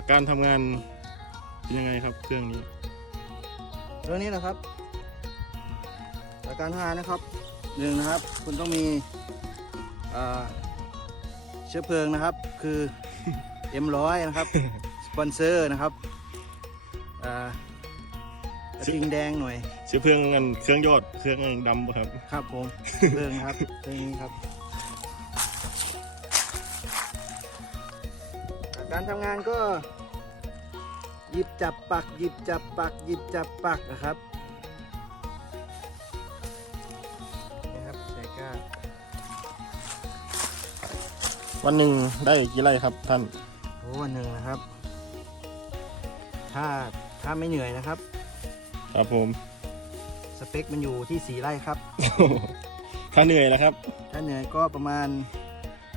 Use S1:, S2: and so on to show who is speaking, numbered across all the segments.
S1: ลักการทำงานเป็นยังไงครับเครื่องนี้
S2: เรื่องนี้นะครับหลักการทำงานนะครับหนึ่งนะครับ คุณต้องมีอ่าเชื้อเพลิงนะครับ คือ M100 นะครับ สปอนเซอร์นะครับอ่ากระทิงแดงหน่อย
S1: เชื้อเพลิงกันเครื่องยอดเครื่องดำป่ะครับ
S2: ครับผม เพลิงครับเพลิงนี้ครับ การทำงานก็ หยิบจับปัก หยิบจับปัก หยิบจับปักนะครับนี่ครับใช้ก้า
S1: วันหนึ่งได้กี่ไร่ครับท่าน
S2: โอ้วันหนึ่งนะครับ ถ้าถ้าไม่เหนื่อยนะครับ
S1: ครับผม
S2: สเปคมันอยู่ที่สีไร่ครับ
S1: ถ้าเหนื่อยแล้วครับ
S2: ถ้าเหนื่อยก็ประมาณ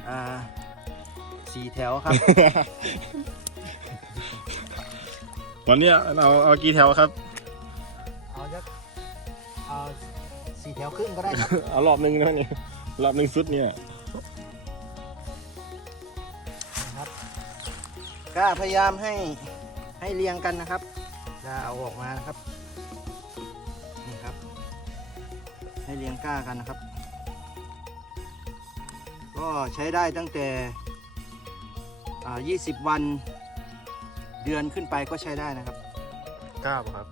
S2: อ่า สี่แถวครับ
S1: ตอนเนี้ยเอาเอากี่แถวครับ
S2: เอาสักเอาสี่แถวครึ่งก็ได้ครับ
S1: เอารอบหนึ่งนะนี่รอบหนึ่งสุดเนี่ย
S2: นะครับก็พยายามให้ให้เรียงกันนะครับจะเอาออกมานะครับ นี่ครับ ให้เรียงก้ากันนะครับ ก็ใช้ได้ตั้งแต่อ่า 20 วันเดือนขึ้นไปก็ใช้ได้นะครับ
S1: กล้าป่ะครับ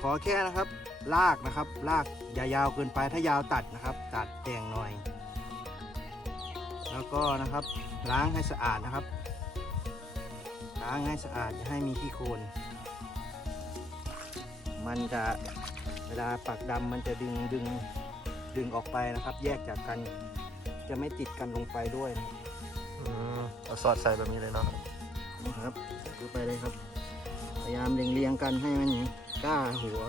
S2: ขอแค่นะครับลากนะครับลากอย่ายาวเกินไปถ้ายาวตัดนะครับ ตัดแต่งหน่อย แล้วก็นะครับล้างให้สะอาดนะครับ ล้างให้สะอาดอย่าให้มีขี้โคลนมันจะเวลาปักดำมันจะดึงดึงดึงออกไปนะครับ แยกจากกันจะไม่ติดกันลงไปด้วยนะ ครับ
S1: เอาสอดใส่แบบนี้เลยเนาะ
S2: นะครับใส่ข้าไปเลยครับ พยายามเรียงเรียงๆกันให้มันกล้าหัว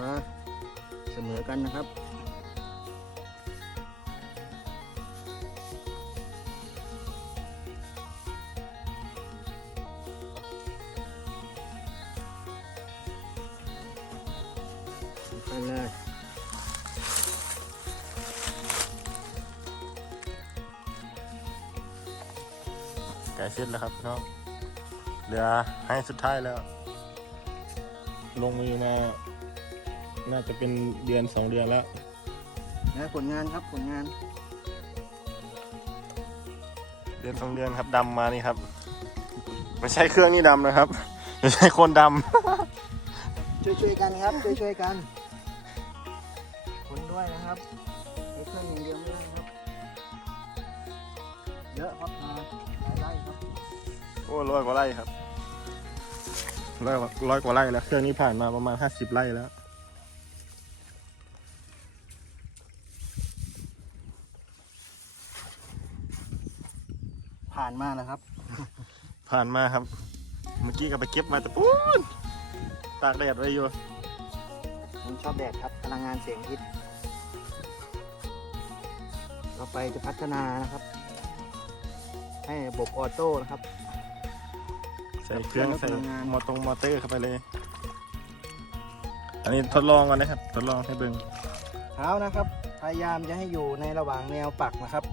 S2: เสมอกันนะครับไปเลย
S1: ก่เสร็จแล้วครับพี่น้องเหลือให้สุดท้ายแล้ว ลงมือมาน่าจะเป็นเดือนสองเดือนแล้ว
S2: นะผลงานครับผลงาน
S1: เดือนสองเดือนครับดำมานี่ครับไม่ใช่เครื่องนี่ดำนะครับไม่ใช่คนด
S2: ช่วยช่วยๆกันครับช่วยช่วยๆกันคนด้วยนะครับใช้เครื่องอย่างเดียวไม่ได้ครับเยอะครับ
S1: อ้ร้อยกว่าไร่ครับร้อยกว่าร้อยกว่าไร่แล้วเครื่องนี้ผ่านมาประมาณห้าสิบไร่แล้ว
S2: ผ่านมาแล้วครับ
S1: ผ่านมาครับ เมื่อกี้ก็ไปเก็บมาแต่ปูนตากแดดไว้อยู่
S2: ผมชอบแดดครับพลังงานเสียงอาทิศต่อไปจะพัฒนานะครับ ให้ระบบออโต้นะครับ
S1: ใส่เครื่อง
S2: กับเครื่
S1: ใส่
S2: องพลังงาน
S1: มอตรงมอเตอร์เข้าไปเลย อันนี้ทดลองก่อนนะครับ ทดลองให้เบิ่ง
S2: เท้านะครับ พยายามจะให้อยู่ในระหว่างแนวปักนะครับ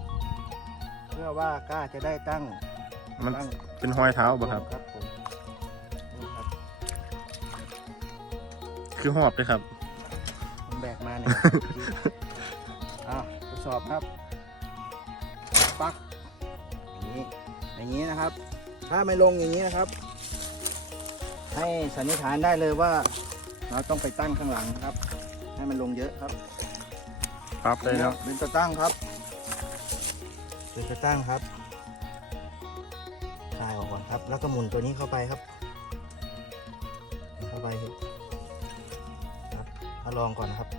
S2: เพื่อว่ากล้าจะได้ตั้ง
S1: มัน
S2: ตั้ง
S1: เป็นห้อยเท้าบ่ครับ
S2: ครับผมนี่ครับ
S1: คือหอบเลยครับ
S2: ผมแบกมาเนี่ยอะทดสอบครับ ปักอย่างนี้อย่างนี้นะครับ ถ้าไม่ลงอย่างนี้นะครับ ให้สันนิษฐานได้เลยว่า เราต้องไปตั้งข้างหลังนะครับ ให้มันลงเยอะครับ
S1: ปรับได้แล้ว
S2: เป็นตัวตั้งครับเป็นตัวตั้งครับคลายออกก่อนครับ แล้วก็หมุนตัวนี้เข้าไปครับ เข้าไปครับมาลองก่อนนะครับ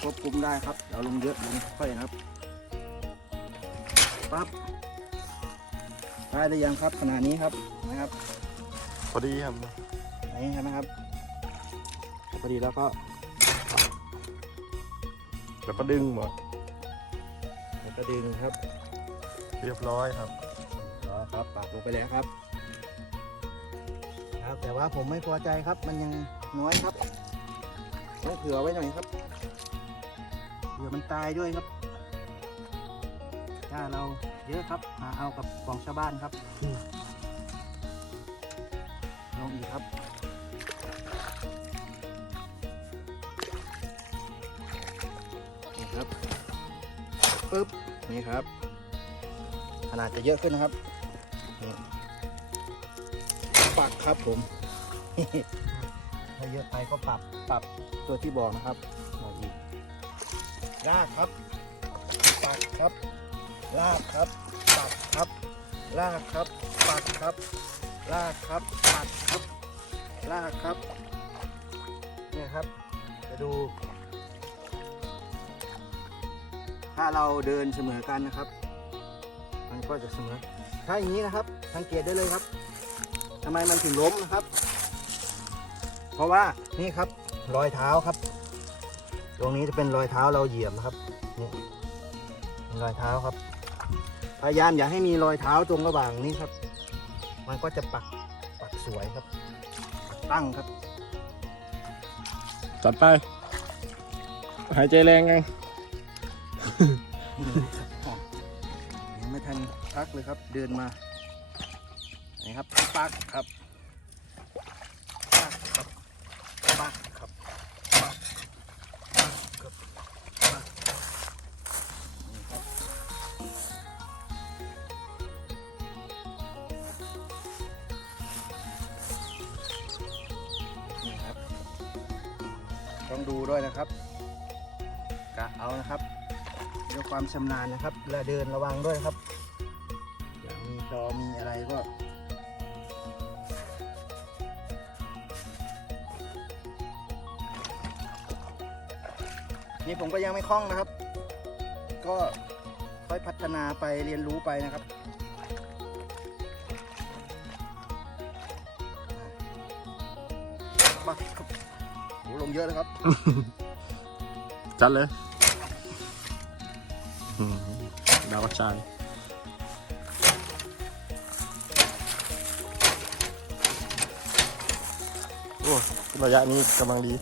S2: ควบคุมได้ครับเอาลงเยอะลงค่อยนะครับ ปั๊บได้หรือยังครับขนาดนี้ครับเห็นะครับ
S1: พอดีครับ
S2: นี่ใช่ไหมครับพอดีแล้วก็
S1: แล้วก็ดึงหมด
S2: แล้วก็ดึงครับ
S1: เรียบร้อยครับ
S2: อ๋อครับปักลงไปแล้วครับ ครับ แต่ว่าผมไม่พอใจครับ มันยังน้อยครับต้องเผื่อไว้หน่อยครับเผื่อมันตายด้วยครับ หญ้าเราเยอะครับหาเอากับของชาวบ้านครับลงอีกครับนี่ครับปึ๊บนี่ครับ ขนาดจะเยอะขึ้นนะครับนี่ปักครับผมถ้าเยอะไปก็ปรับปรับตัวที่บอกนะครับเอาอีกลากครับปักครับ ลากครับ ปักครับ ลากครับ ปักครับ ลากครับ ปักครับ ลากครับ เนี่ยครับ จะดู ถ้าเราเดินเสมอกันนะครับ มันก็จะเสมอ ถ้าอย่างนี้นะครับ สังเกตได้เลยครับทำไมมันถึงล้มนะครับ เพราะว่านี่ครับ รอยเท้าครับ ตรงนี้จะเป็นรอยเท้าเราเหยียบนะครับนี่รอยเท้าครับ พยายามอย่าให้มีรอยเท้าตรงระหว่างนี้ครับ มันก็จะปักปักสวยครับ ปักตั้งครับ
S1: จัดไป หายใจแรงไง
S2: ยังไม่ทันพักเลยครับ เดินมา นี่ครับปักครับ ต้องดูด้วยนะครับกะเอานะครับด้วยความชำนาญนะครับเวลาเดินระวังด้วยครับอย่างมีจอมีอะไรก็นี่ผมก็ยังไม่คล่องนะครับ ก็ค่อยพัฒนาไปเรียนรู้ไปนะครับ ลงเยอะเลยครับ
S1: จัดเลยอืมดาวกระจายโอ้ระยะนี้กำลังดี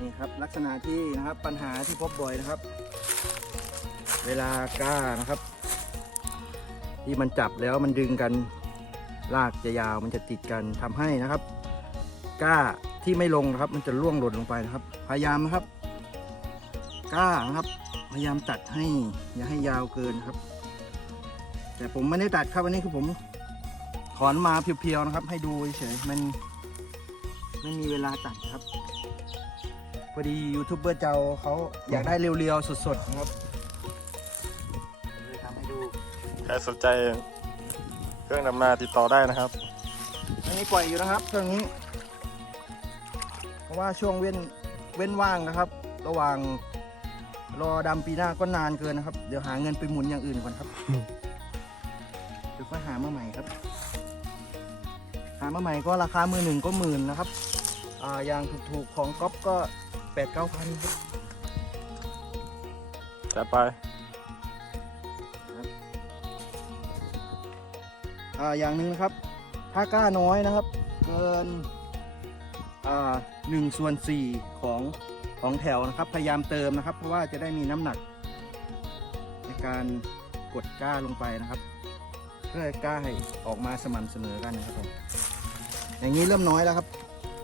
S2: นี่ครับลักษณะที่นะครับปัญหาที่พบบ่อยนะครับ เวลากล้านะครับ ที่มันจับแล้วมันดึงกัน ลากจะยาวมันจะติดกันทำให้นะครับ ก้าที่ไม่ลงนะครับ มันจะร่วงหล่นลงไปนะครับ พยายามนะครับ ก้านะครับ พยายามตัดให้อย่าให้ยาวเกินครับ แต่ผมไม่ได้ตัดครับอันนี้คือผมถอนมาเพียวๆนะครับ ให้ดูเฉยๆมันไม่มีเวลาตัดครับพอดียูทูบเบอร์เจ้าเขาอยากได้เรียวๆสดๆนะครับเลยทำให้ดู
S1: ใครสนใจ เครื่องดำนาติดต่อได้นะครับ
S2: อันนี้ปล่อยอยู่นะครับเครื่องนี้ เพราะว่าช่วงเว้นเว้นว่างนะครับ ระหว่างรอดำปีหน้าก็นานเกินนะครับ เดี๋ยวหาเงินไปหมุนอย่างอื่นก่อนครับ เดี๋ยวค่อยหามาใหม่ครับ หามาใหม่ก็ราคามือหนึ่งก็หมื่นนะครับ อ่าอย่างถูกๆของก๊อฟก็แปดเก้าพันครับ
S1: จัดไป
S2: อ่าอย่างหนึ่งนะครับ ถ้าก้าน้อยนะครับ เกินอ่าหนึ่งส่วนสี่ของของแถวนะครับ พยายามเติมนะครับ เพราะว่าจะได้มีน้ำหนัก ในการกดก้าลงไปนะครับ เพื่อให้ก้าให้ออกมาสม่ำเสมอกันนะครับผมอย่างนี้เริ่มน้อยแล้วครับ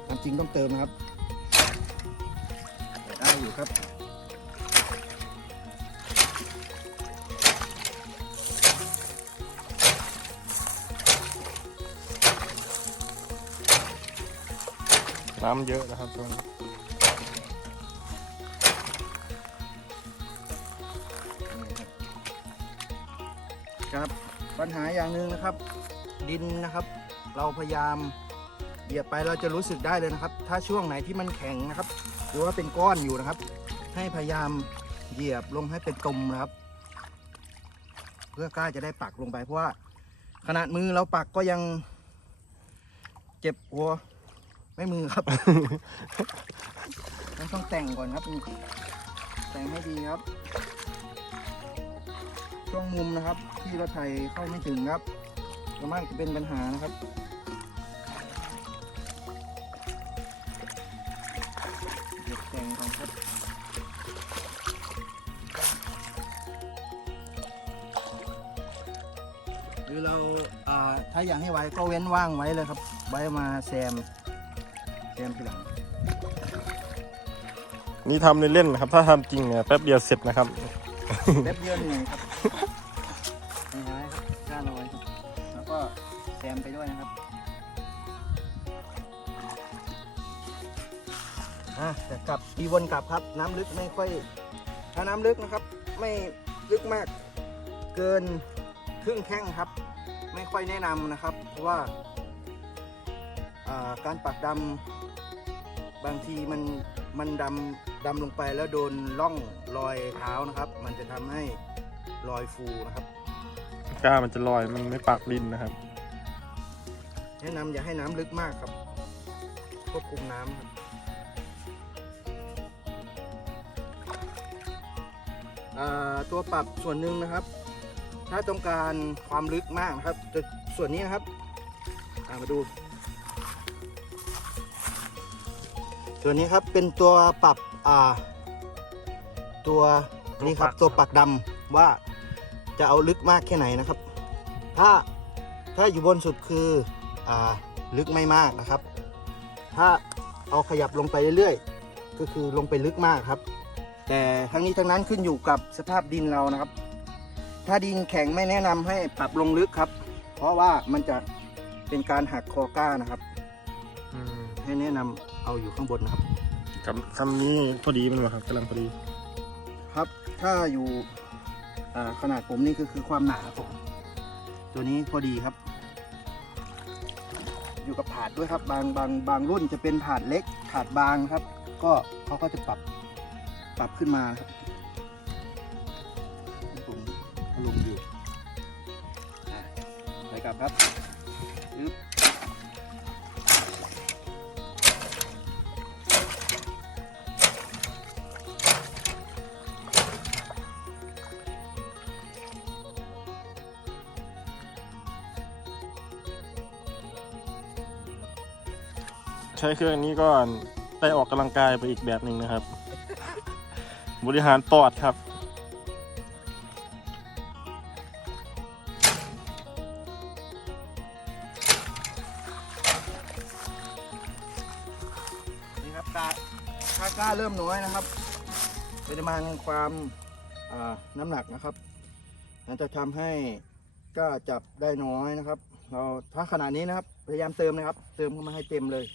S2: ความจริงต้องเติมนะครับแต่ได้อยู่ครับ
S1: น้ำเยอะนะครับช่วงนี้
S2: ครับปัญหาอย่างหนึ่งนะครับ ดินนะครับ เราพยายามเหยียบไปเราจะรู้สึกได้เลยนะครับ ถ้าช่วงไหนที่มันแข็งนะครับ หรือว่าเป็นก้อนอยู่นะครับ ให้พยายามเหยียบลงให้เป็นตุ่มนะครับ เพื่อกล้าจะได้ปักลงไปเพราะว่าขนาดมือเราปักก็ยังเจ็บหัว ไม่มือครับ ต้องแต่งก่อนครับ แต่งให้ดีครับ ช่วงมุมนะครับ ที่รถไยเข้าไม่ถึงครับประมาณจะเป็นปัญหานะครับเกแต่งก่อนครับหรือเราถ้าอยากให้ไว้ก็เว้นว่างไว้เลยครับ ไว้มาแซม แซมทีหลัง
S1: นี่ทำเล่นๆนะครับ ถ้าทำจริงเนี่ยแป๊บเดียวเสร็จนะครับ
S2: เล็บเยื่อเหนื่อยครับนี่เห็นไหมครับก้านเอาไว้ครับแล้วก็แซมไปด้วยนะครับอะแต่กลับปีวนกลับครับ น้ำลึกไม่ค่อยถ้าน้ำลึกนะครับ ไม่ลึกมากเกินครึ่งแข้งครับ ไม่ค่อยแนะนำนะครับ เพราะว่าอ่าการปักดำ บางทีมันมันดำดำลงไปแล้วโดนร่องรอยเท้านะครับ มันจะทำให้รอยฟูนะครับ
S1: กล้ามันจะลอยมันไม่ปักดินนะครับ
S2: แนะนำอย่าให้น้ำลึกมากครับควบคุมน้ำครับอ่าตัวปรับส่วนหนึ่งนะครับ ถ้าต้องการความลึกมากนะครับจะส่วนนี้นะครับอ่ามาดู ส่วนนี้ครับเป็นตัวปรับอ่าตัวนี่ครับ
S1: ตั
S2: ตัวว
S1: ปั
S2: ปั
S1: ก
S2: กดำว่าจะเอาลึกมากแค่ไหนนะครับ ถ้าถ้าอยู่บนสุดคืออ่าลึกไม่มากนะครับ ถ้าเอาขยับลงไปเรื่อยๆ ก็คือลงไปลึกมากครับ แต่ทั้งนี้ทั้งนั้นขึ้นอยู่กับสภาพดินเรานะครับ ถ้าดินแข็งไม่แนะนำให้ปรับลงลึกครับ เพราะว่ามันจะเป็นการหักคอก้านะครับ
S1: อืม
S2: ให้แนะนำ เอาอยู่ข้างบนนะครับ
S1: กับคำนี้พอดีมันเหรอครับกำลังพอดี
S2: ครับถ้าอยู่อ่าขนาดผมนี่ก็คือความหนาของตัวนี้พอดีครับ อยู่กับถาดด้วยครับ บางบางบางรุ่นจะเป็นถาดเล็กถาดบางครับ ก็เขาก็จะปรับปรับขึ้นมานะครับผมลงอยู่อะไปกลับครับยึบ
S1: ใช้เครื่องนี้ก็ได้ออกกำลังกายไปอีกแบบหนึ่งนะครับ บริหารปอดครับ
S2: นี่ครับกาค่ากล้าเริ่มน้อยนะครับปริมาณความน้ำหนักนะครับมันจะทำให้กล้าจับได้น้อยนะครับ เราถ้าขนาดนี้นะครับ พยายามเติมนะครับ เติมเข้ามาให้เต็มเลย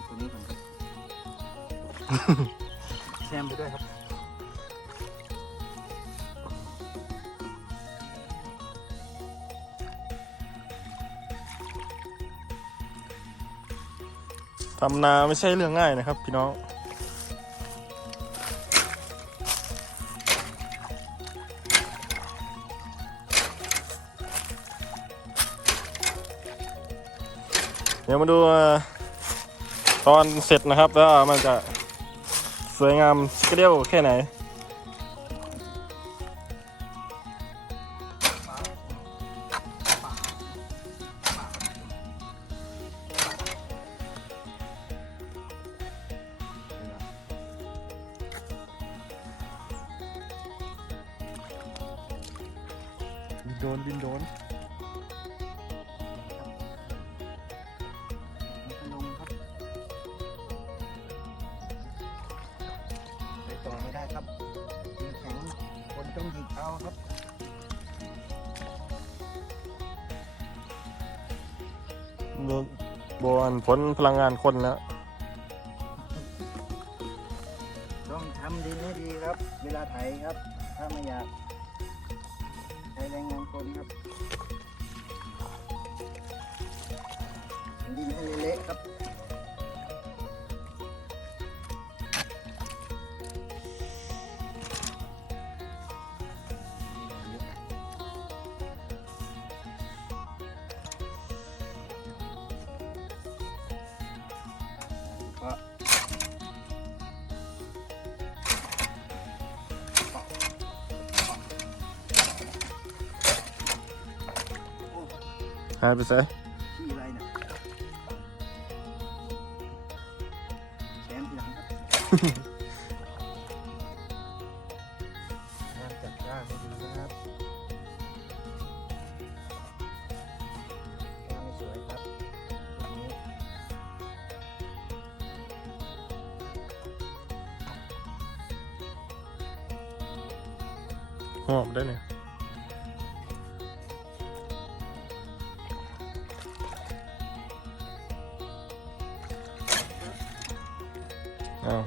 S2: มตัวนี้ก่อนครับ แซมไปด้วยครับ
S1: ทำนาไม่ใช่เรื่องง่ายนะครับ พี่น้อง เดี๋ยวมาดู ตอนเสร็จนะครับว่ามันจะสวยงามสเกเดียวแค่ไหนบินโดนบินโดน
S2: อัน
S1: พลังงานคนแล้ว
S2: ต้องทำดินให้ดีครับ เวลาไถครับ ถ้าไม่อยากใช้แรงงานคนครับดินให้เละๆครับ
S1: หายไป
S2: อ้า
S1: ว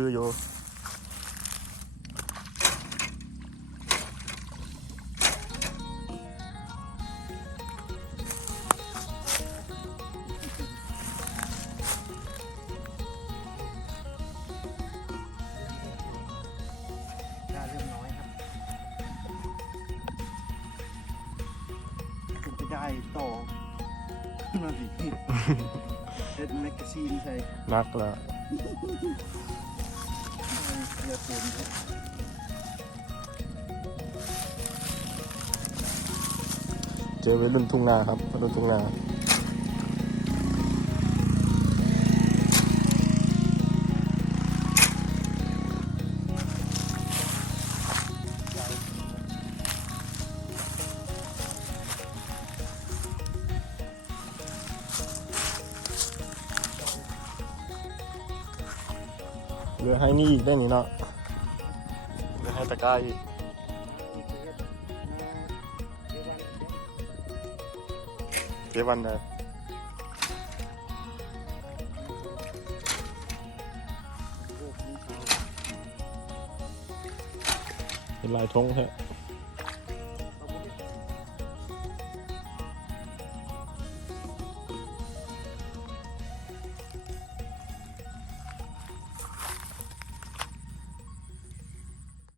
S1: คืออยู่
S2: กล้าเริ่มน้อยครับคุณจะได้ต่อขึ้นมาสิ เอ็ดแมกกาซีนใช่
S1: นักแล้ว
S2: เรือเต็มครับ
S1: เจอวัยรุ่นทุ่งนาครับวัยรุ่นทุ่งนา เหลือให้นี่อีกได้นี่เนาะเหลือให้ตะกร้าอีกเก็บวันได้เป็นลายทงแท้